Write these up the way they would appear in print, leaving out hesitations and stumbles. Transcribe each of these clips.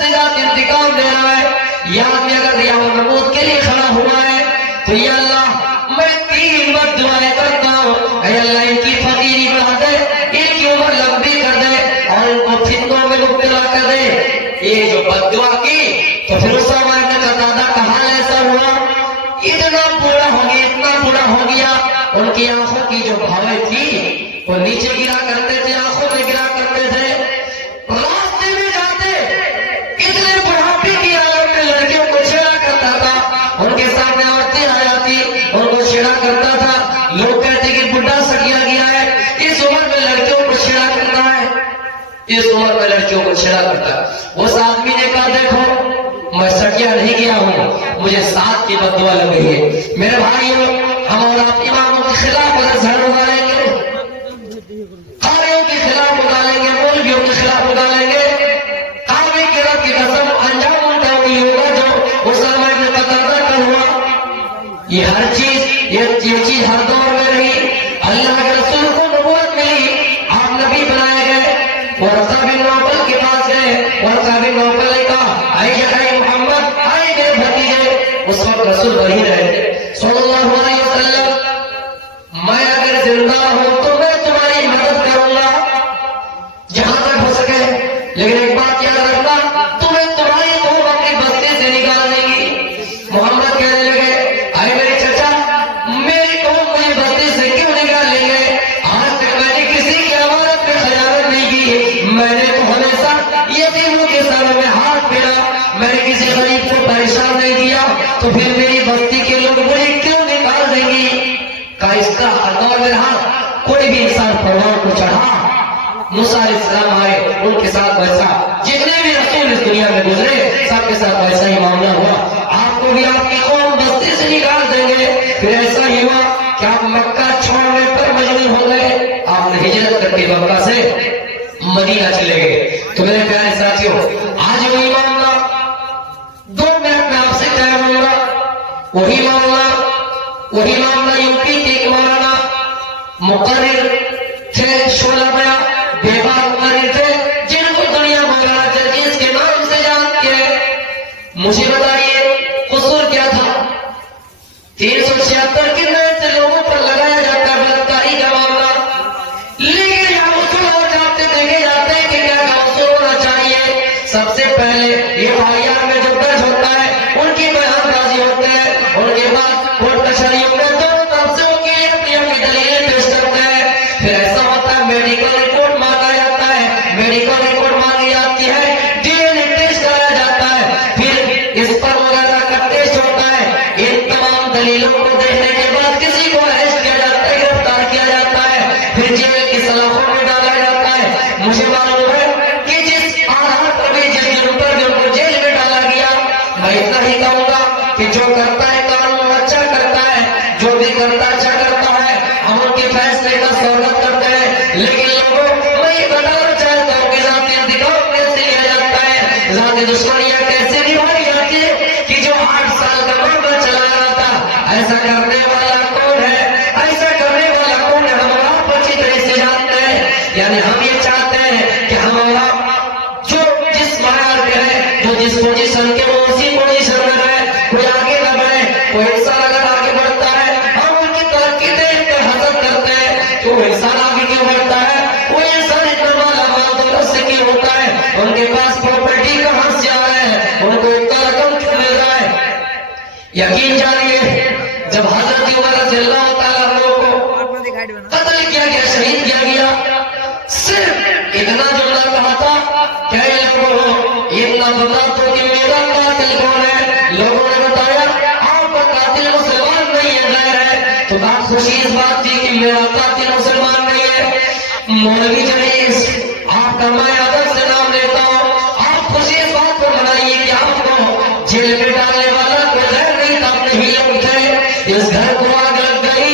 से जाके इंतकाम दे रहा है, यहाँ पे अगर रिया नमूद के लिए खड़ा हुआ है तो या अल्लाह मैं 3 बार दुआएं करता हूँ, अल्लाह इनकी फकीरी बढ़ा दे, इनकी उम्र लंबी कर दे और इनको फितनों में मुब्तला कर दे। ये जो बद्दुआ की तो फिर उसामा इब्न कतादा का हाल ऐसा हुआ, इतना बुरा हो गया, इतना बुरा हो गया, उनकी आंखों की जो भावें थी वो नीचे गिरा करते थे, आंखों में गिरा करते थे, रास्ते में जाते इतने बुढ़ापे की हालत में लड़कियों को छेड़ा करता था, उनके सामने औरतें आ जाती उनको छेड़ा करता था। लोग कहते कि बुढ़ा सकिया गया है, इस उम्र में लड़कियों को छेड़ा करता है, इस उम्र में लड़कियों को छेड़ा करता है। उस आदमी ने कहा देखो मैं सकिया नहीं गया हूं, मुझे साथ की बददुआ लग गई है। मेरे भाइयों, हम और आप इमामों के खिलाफ अगर झड़ उगालेंगे, कारियों के खिलाफ उगालेंगे, मौलवियों के खिलाफ उगालेंगे, काबे की रब की कसम अंजाम उनका वही होगा जो उसामा इब्न कतादा का हुआ। ये हर चीज ये चीज हर दौर में रही। अल्लाह के रसूल को नबूवत मिली, आप नबी बनाए गए, वर्क़ा बिन नौफल के पास गए, वर्क़ा बिन नौफल ने कहा आए मोहम्मद, आए मेरे भतीजे। उस वक्त रसूल वही रहे थे सल्लल्लाहु अलैहि वसल्लम, मैं अगर जिंदा हूं तो मैं तुम्हारी मदद करूंगा जहां तक हो सके, लेकिन एक बात याद रखना, तुम्हें तुम्हारी कौम अपनी बस्ती से निकाल देगी। मोहम्मद कहने लगे अरे मेरे चचा, मेरी कौम मुझे बस्ती से क्यों निकाल लेंगे? आज तक मैंने किसी की अमानत में खयानत नहीं की, मैंने तो हमेशा यतीमों के सामने में हाथ फेरा, मैंने किसी गरीब को परेशान नहीं किया, तो फिर मेरी बस्ती के लोग मुझे क्यों निकाल देंगी? का इसका हर दौर में रहा, कोई भी इंसान परवान को चढ़ा, मूसा अलैहिस्सलाम आए, उनके साथ वैसा, जितने भी रसूल इस दुनिया में गुजरे सबके साथ वैसा ही मामला हुआ। आपको भी आपकी कौम बस्ती से निकाल देंगे। फिर ऐसा ही हुआ कि आप मक्का छोड़ने पर मजबूर हो गए, आपने हिजरत करके मक्का से मदीना चले गए। तो मेरे प्यारे साथियों, आज वही मामला 2 मिनट में आपसे तय होगा, वही मामला यूपी के एक मौलाना मुकर्रिर थे, शोला बया बेवा मुकर्रिर थे, जिनको दुनिया मौलाना जर्जीस के नाम से जानती है। मुझे बताइए कसूर क्या था? 376 के नए से लोगों पर लगाया जाता है बलात्कारी का मामला, लेकिन यहाँ उसूल और जाते देखे जाते हैं कि क्या उसूल होना चाहिए। सबसे पहले ये भाइयार में जो दर्ज होता है उनकी बयानबाजी होते हैं, उनके बाद कोर्ट कचहरियों में दोनों तरफ से उनकी अपनी अपनी दलीलें पेश करते हैं। फिर ऐसा होता है मेडिकल रिपोर्ट मांगा जाता है, मेडिकल रिपोर्ट मांगी जाती है, डीएनए टेस्ट कराया जाता है, फिर इस पर वगैरह का टेस्ट होता है। इन तमाम दलीलों को देखने के बाद किसी को अरेस्ट किया जाता है, गिरफ्तार किया जाता है, फिर जेल की सलाखों में डाला जाता है। मुझे मालूम है कि जिस आधार पर भी जिस जुर्म पर भी उनको जेल में डाला गया, मैं इतना ही कहूंगा कि जो करता है कानून अच्छा करता है, जो भी करता अच्छा करता है, हम उनके फैसले का स्वागत करते हैं। लेकिन लोगों, मैं ये बताना चाहता हूँ कि जाति इंतकाम कैसे लिया जाता है, जाति दुश्मनियां कैसे निभाई जाती है कि जो 8 साल का मामला चला रहा था, ऐसा करने वाला कौन है, ऐसा करने वाला कौन है, हम आप अच्छी तरह से जानते हैं। यानी हम ये चाहते हैं कि हमारा जो जिस मायार पे है, जो जिस पोजीशन के वो उसी पोजीशन में रहे, कोई आगे न बढ़े। कोई इंसान अगर आगे बढ़ता है हम उनकी तरक्की देख कर हसद करते हैं, तो इंसान आगे क्यों बढ़ता है? वो इंसान इतना माला माल दौलत से क्यों होता है? उनके पास प्रॉपर्टी कहां से आ रहा है, उनको इतना रकम क्यों मिल रहा है? यकीन जानिए, जब हजरत उमर रज़ियल्लाहु तआला अन्हु को कत्ल किया गया, शहीद किया गया, सिर्फ इतना जुमला कहा था, क्या ये लोगों इतना बता दो कि मेरा कातिल कौन है? लोगों ने बताया आपका कातिल मुसलमान नहीं है, गैर है। तो बात खुशी इस बात थी कि मेरा कातिल मुसलमान नहीं है। मौलवी जलीस, आपका मैं अदब से नाम लेता हूँ, आप खुशी इस बात को मनाइए कि आपको जेल में डालने वाला कोई गैर नहीं था, अपने ही लोग थे। इस घर को आग लग गई,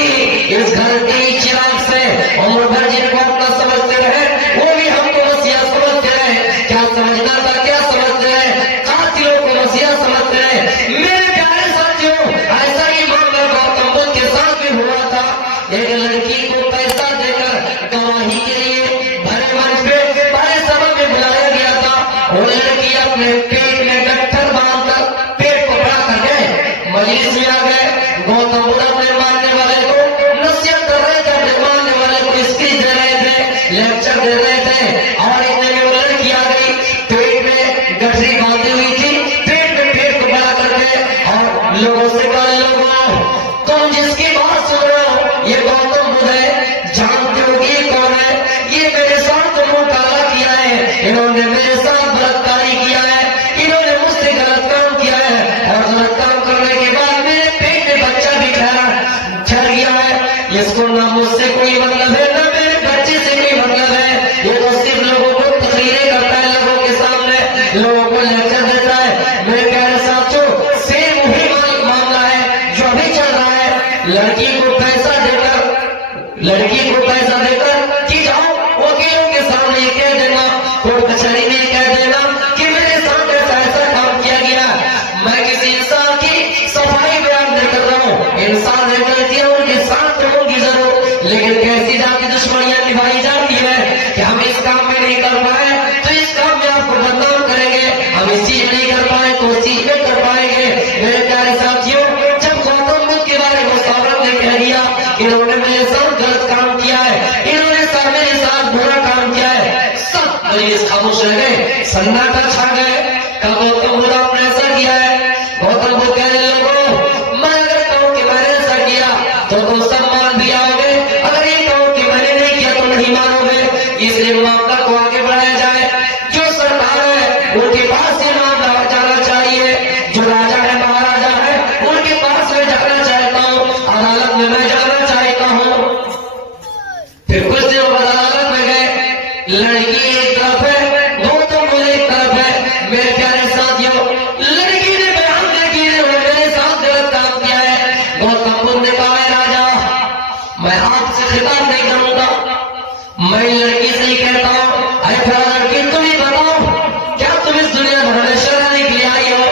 इस घर की चिराग से उम्र भर जिनको अपना समझते रहे, वो भी हमको मसीहा समझते रहे। क्या समझना था, क्या समझते रहे? कातिलों को मसीहा समझते रहे। मेरे प्यारे साथियों, ऐसा ही मामला गौतम बुद्ध के साथ भी हुआ था। एक लड़की को पैसा देकर गवाही के लिए भरे मंच पे बड़े सभा में बुलाया गया था। वो लड़की अपने इन्होंने मेरे साथ बलात्कारी किया है, इन्होंने मुझसे गलत काम किया है, और गलत काम करने के बाद मेरे पेट में बच्चा भी ठहर गया है। इसको ना मुझसे कोई मतलब है, ना मेरे बच्चे से कोई मतलब है। ये तो सिर्फ लोगों को तकरीरें करता है, लोगों के सामने लोगों को लेक्चर देता है। मेरे प्यारे साथियों, सेम वही मामला है जो अभी चल रहा है। लड़की को पैसा देकर कि जाओ वकीलों के सामने ये कह देना, कोर्ट कचहरी में कह देना कि मेरे साथ ऐसा काम किया गया। मैं किसी इंसान की सफाई बयान नहीं कर रहा हूँ, इंसान ने गलतियां उनके साथ तो होंगी जरूर, लेकिन कैसी जाती दुश्मनियां निभाई जाती है कि हम इस काम में नहीं कर पाए तो इस काम में आपको बदनाम करेंगे, हम इस चीज नहीं कर पाए तो उस चीज में कर पाएंगे। मेरे प्यारे साथियों, जब गौतम बुद्ध के बारे में सौरभ ने कह दिया इन्होंने मेरे साथ गलत काम किया है, इन्होंने मेरे साथ बुरा काम किया है, सब मरीज खामोश रह गए, सन्नाटा छा गए। कल गौतम बुद्ध आपने ऐसा किया है, गौतम बुद्ध कहने लोगों, मैं अगर कहूं कि मैंने ऐसा किया तो तुम सब मान भी आओगे, अगर ये कहूं कि मैंने नहीं किया तो नहीं मानोगे। इसलिए मामला को आगे बढ़ाया जाए। जो सरकार है उनके पास ये मामला जाना चाहिए, जो राजा है महाराजा है उनके पास में जाना चाहता हूँ, अदालत में मैं जाना चाहता हूँ। फिर कुछ दिनों बाद अदालत में गए, लड़की एक तरफ है, गौतम बुद्ध एक तरफ है। मेरे प्यारे साथियों, लड़की ने बयान दिया कि इन्होंने मेरे साथ गलत काम किया है। गौतम बुद्ध ने कहा है राजा, मैं आपसे खिताब नहीं करूंगा, मैं लड़की से ही कहता हूँ, अरे लड़की तुम ही बताओ, क्या तुम इस दुनिया भरने शराबी के लिए आई हो?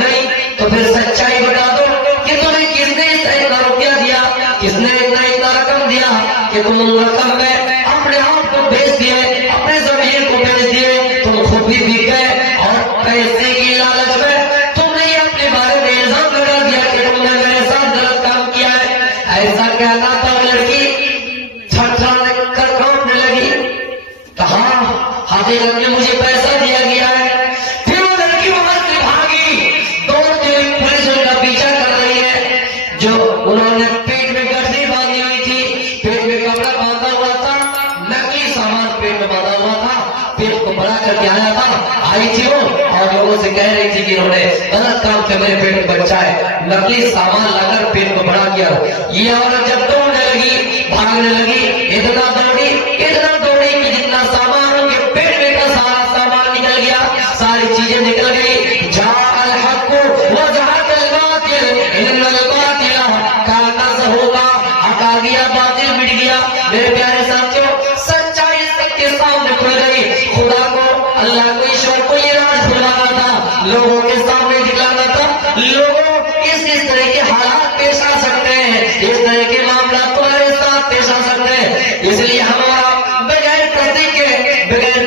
नहीं तो फिर सच्चाई बता दो कि तुम्हें किसने इतना रुपया दिया, किसने इतना रकम दिया कि तुम उन रकम में अपने आप को बेच दिए, अपने जमीन को बेच दिए, तुम खुद भी बिक गए, और पैसे की लालच में तुमने ये अपने बारे में इल्जाम लगा दिया कि तुमने मेरे साथ गलत काम किया है। ऐसा कहना था लड़की थरथराने कर कांपने लगी, कहा हकीकत में मुझे पैसा दिया गया है। फिर वो लड़की वहां से भागी, दौड़ती हुई पुलिस उनका पीछा कर रही है। जो उन्होंने पेट में गठरी बांधी हुई थी, पेट में कपड़ा बांधा हुआ था, नकली सामान पेट में बांधा हुआ था, पेट को बड़ा करके आया था, आई थी वो और लोगों से कह रही थी कि इन्होंने गलत काम किया, मेरे पेट में बच्चा है, नकली सामान लाकर पेट को बड़ा किया। ये औरत जब दौड़ने लगी, भागने लगी, इतना दौड़ी कि जितना सामान उनके पेट में का सारा सामान निकल गया, सारी चीजें निकल गई। जाअल हक़ व ज़हक़ल बातिल इन्नल बातिला काना ज़हूक़ा, हक़ आ गया, बातिल मिट गया। मेरे प्यारे साथियों, सच्चाई सबके सामने खुल गई। खुदा को, अल्लाह को, ईश्वर को ये राज खुलाना था, लोगों के सामने दिखलाना था। लोगों इस तरह के हालात पेश आ सकते हैं, इस तरह के मामला तुम्हारे साथ पेश आ सकते हैं। इसलिए हमारा बगैर तहकीक के, बगैर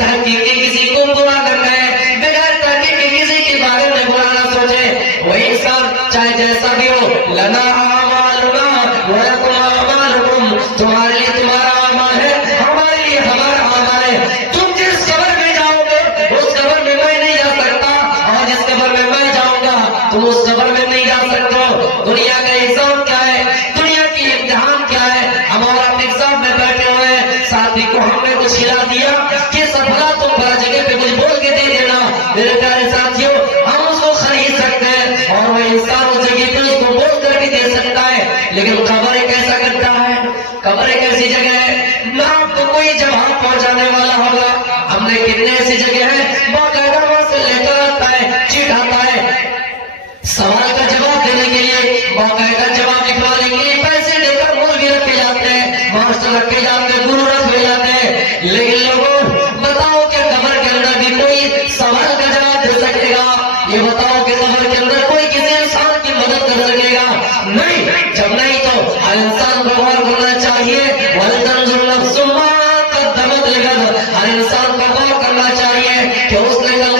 तहकीक के किसी को बुरा करना है, बगैर तहकीक के किसी के बारे में बुरा ना सोचे। वही इंसान चाहे जैसा भी हो, लना अमालुना व लकुम अमालुकुम, तुम्हारे लिए तुम्हारा अमाल है, हमारे लिए हमारा अमाल है। तुम जिस कब्र में जाओगे उस कब्र में मैं नहीं जा सकता, और जिस कब्र में मैं जाऊंगा तुम उस कब्र में नहीं जा सकते हो। दुनिया का एग्जाम क्या है, दुनिया की इम्तिहान क्या है? हमारा एग्जाम में बैठे हुए साथी को हमने कुछ खिला दिया कि सफला तुम भला जगह पे कुछ बोल के दे देना। मेरे प्यारे साथियों, हम उसको खरीद सकते हैं और वह इंसान उस जगह पे उसको बोल कर भी दे सकता है, लेकिन कब्र एक ऐसा करता है, कब्र एक ऐसी जगह है ना आपको कोई जवाब पहुंचाने वाला होगा। हमने कितने ऐसी जगह है बाकायदा वहां से लेकर आता है, चिट आता है, सवाल का जवाब देने के लिए बाकायदा जवाब लिखवाने के लिए पैसे देकर मौलवी रखे जाते हैं, मास्टर रखे जाते हैं, गुरु रखे जाते हैं। लेकिन लोगों बताओ कि कब्र के अंदर भी कोई सवाल का जवाब दे सकेगा? ये बताओ कि कब्र के अंदर कोई किसी इंसान की मदद कर सकेगा? नहीं। जब नहीं तो हर इंसान को गौर करना चाहिए, वलतंजुर नफ्सुम मा क़द्दमत लिगद, हर इंसान को गौर करना चाहिए कि उसने कल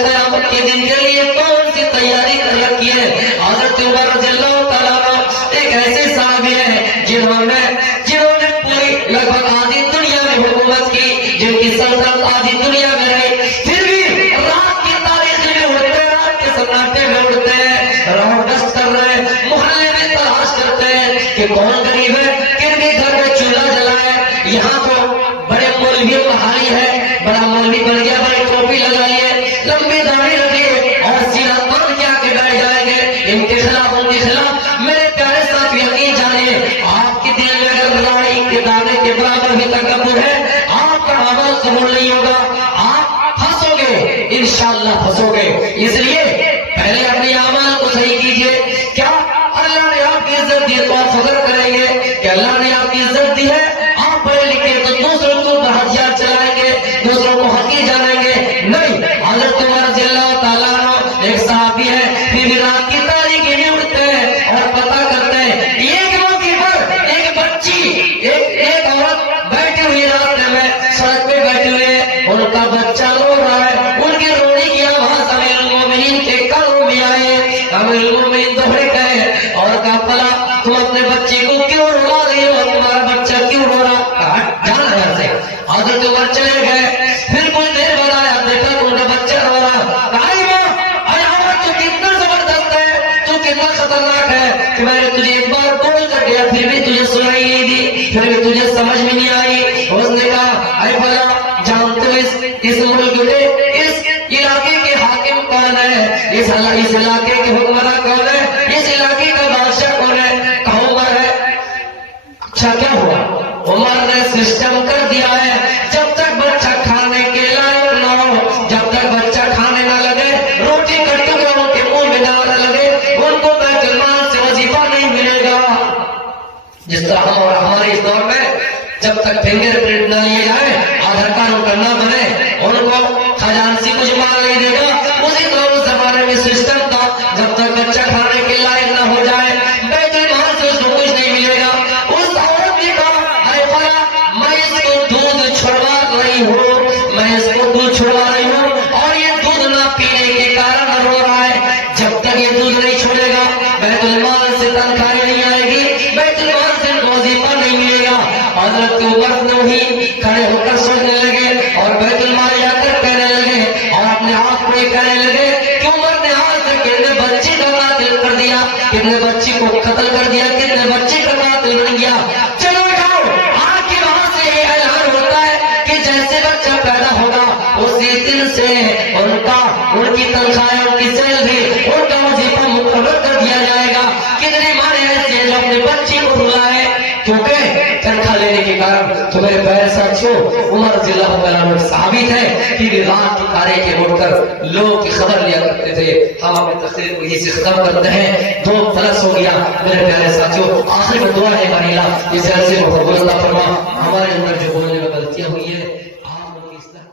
है, बड़ा मौलवी बन गया, बड़ी टोपी लगा लिए, लंबी दाढ़ी रखिए और सीना बंद क्या के बैठ जाएंगे इनके खिलाफ, उनके खिलाफ। मेरे प्यारे साथ यकीन जानिए, आपके दिल में अगर लड़ाई के दाने के बराबर भी तकब्बुर है, आपका अमल कबूल नहीं होगा, आप फंसोगे, इंशाअल्लाह फंसोगे। इसलिए पहले अपने अमल को सही कीजिए। क्या अल्लाह ने आपकी इज्जत दी तो आप फख्र करेंगे कि अल्लाह ने आपकी इज्जत दी है, आप पढ़े लिखे तो दूसरों को हथियार चलाएंगे, दूसरों को हकीर जानेंगे? नहीं। हज़रत उमर रज़ियल्लाहु ताला अन्हु एक सहाबी है, फिर रात की तारीकी में उठते हैं और पता करते हैं एक मौके पर एक बच्ची, एक औरत बैठी हुई रास्ते में सड़क पे बैठी हुई है, उनका बच्चा रो रहा है, उनके रोने की आवाज अमीरुल मोमिनीन के कानों में आए। अमीरुल मोमिनीन दौड़े गए और कहा, भला तुम अपने बच्चे को क्यों रुला रही हो, तुम्हारा बच्चा क्यों रो रहा? जाना यहाँ से। हज़रत उमर चले गए, फिर कुछ देर बाद आया, देखा तो उनका बच्चा रो रहा। तू कितना जबरदस्त है, तू कितना खतरनाक है कि मैंने तुझे एक बार बोल कर दिया, फिर भी तुझे सुनाई नहीं दी, फिर भी तुझे समझ में नहीं आई। उसने कहा, अरे भला जानते हो इस मुल्क के, इस इलाके के हाकिम कौन है, इस इलाके के हुक्मरान कौन है, इस इलाके का बादशाह कौन है? कहा उमर है। अच्छा क्या हुआ? उमर ने सिस्टम कर दिया है, जब तक बच्चा खाने के लायक ना हो, जब तक बच्चा खाने ना लगे, रोटी का टुकड़ा उनके मुंह में ना लगे, उनको बैतुल माल से वजीफा नहीं मिलेगा। जिस तरह हम और हमारे इस दौर में जब तक फिंगरप्रिंट न लिए जाए, आधार कार्ड उनका न बने, उनको खजानची कुछ माल नहीं देगा। उसी तरह उस जमाने में सिस्टम था, जब तक बच्चा खाने के लायक न हो जाए, बैतुल माल से उसको कुछ नहीं मिलेगा। उस औरत ने कहा, अरे भला मैं इसको दूध छुड़वा रही हूँ, मैं इसको दूध छुड़वा रही हूँ और ये दूध ना पीने के कारण रो रहा है। जब तक ये दूध नहीं छोड़ेगा, बैतुल माल से तनख्वाह नहीं आएगी, बैतुल माल से वजीफा नहीं मिलेगा। हज़रत उमर ने ही खड़े होकर सोचने लगे और बैतुल माल जाकर कहने लगे और अपने आप को कहने लगे कि उमर ने आज तक कितने बच्चे का कातिल कर दिया, कितने बच्चे को कत्ल कर दिया, कितने बच्चे का कातिल बन गया। चलो जाओ, आज के वहां से ये ऐलान होता है कि जैसे बच्चा पैदा होगा उसी दिन से उनकी तनख्वाह, उनकी सैलरी, उनका वजीफा मुकर्रर कर दिया जाएगा। कितने माने ऐसे जो अपने बच्चे को रुलाए क्योंकि तनख्वाह लेने के कारण। तो मेरे प्यारे साथियों, उमर रज़ियल्लाहु ताला अन्हु साबित है कि वे रात की तारीखें उठकर लोगों की खबर लिया करते थे। हम अपने तफसीर को इसी से खत्म करते हैं। 2 प्लस हो गया मेरे प्यारे साथियों। आखिर में दुआ है मानीला, इस अरसे को कबूल अल्लाह फरमा। हमारे अंदर जो बोलने में गलतियां हुई है, आप लोग इस्लाह